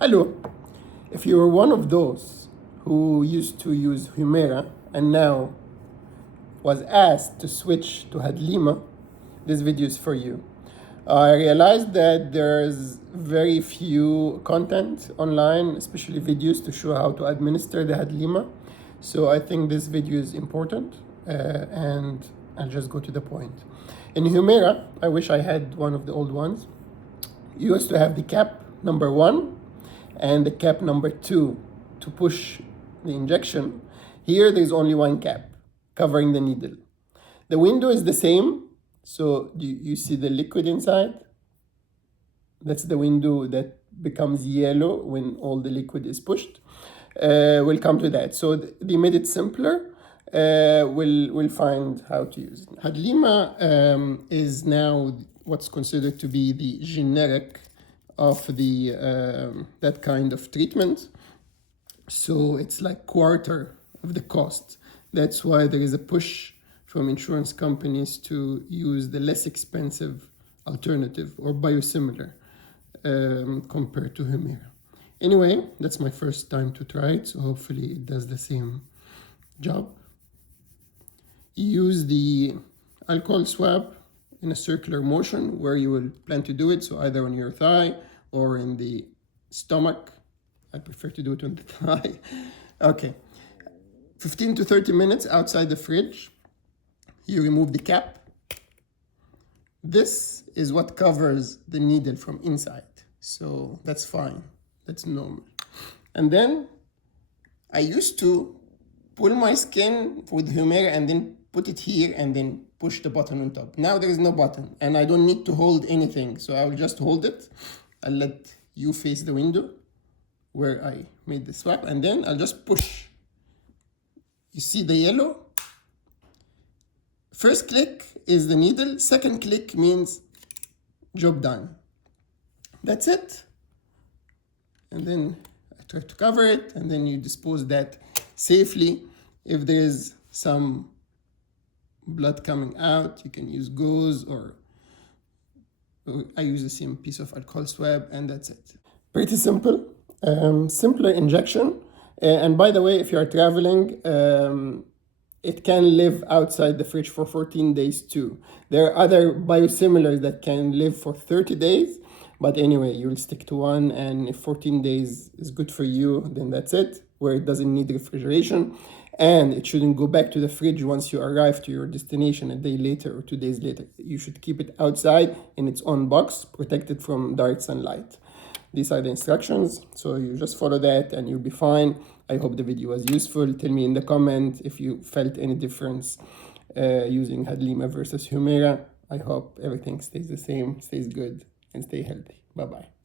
Hello. If you're one of those who used to use HUMIRA and now was asked to switch to HADLIMA, this video is for you. I realized that there's very few content online, especially videos, to show how to administer the HADLIMA. So I think this video is important and I'll just go to the point. In HUMIRA, I wish I had one of the old ones. You used to have the cap number 1 and the cap number 2 to push the injection. Here there's only one cap covering the needle. The window is the same, so you see the liquid inside. That's the window that becomes yellow when all the liquid is pushed. We'll come to that. So they made it simpler. We'll find how to use it. HADLIMA is now what's considered to be the generic of the that kind of treatment. So it's like quarter of the cost. That's why there is a push from insurance companies to use the less expensive alternative or biosimilar compared to HUMIRA. Anyway, that's my first time to try it, so hopefully it does the same job. You use the alcohol swab in a circular motion where you will plan to do it, so either on your thigh or in the stomach. I prefer to do it on the thigh. Okay, 15 to 30 minutes outside the fridge. You remove the cap. This is what covers the needle from inside, so that's fine, that's normal. And then I used to pull my skin with HUMIRA and then put it here and then push the button on top. Now there is no button and I don't need to hold anything, so I will just hold it. I'll let you face the window where I made the swap, and then I'll just push. You see the yellow? First click is the needle, second click means job done. That's it. And then I try to cover it, and then you dispose that safely. If there's some blood coming out, you can use gauze, or I use the same piece of alcohol swab, and that's it. Pretty simple, simpler injection. And by the way, if you are traveling, it can live outside the fridge for 14 days too. There are other biosimilars that can live for 30 days. But anyway, you'll stick to one, and if 14 days is good for you, then that's it, where it doesn't need refrigeration. And it shouldn't go back to the fridge once you arrive to your destination a day later or 2 days later. You should keep it outside in its own box, protected from direct sunlight. These are the instructions, so you just follow that and you'll be fine. I hope the video was useful. Tell me in the comment if you felt any difference using HADLIMA versus HUMIRA. I hope everything stays the same, stays good, and stay healthy. Bye-bye.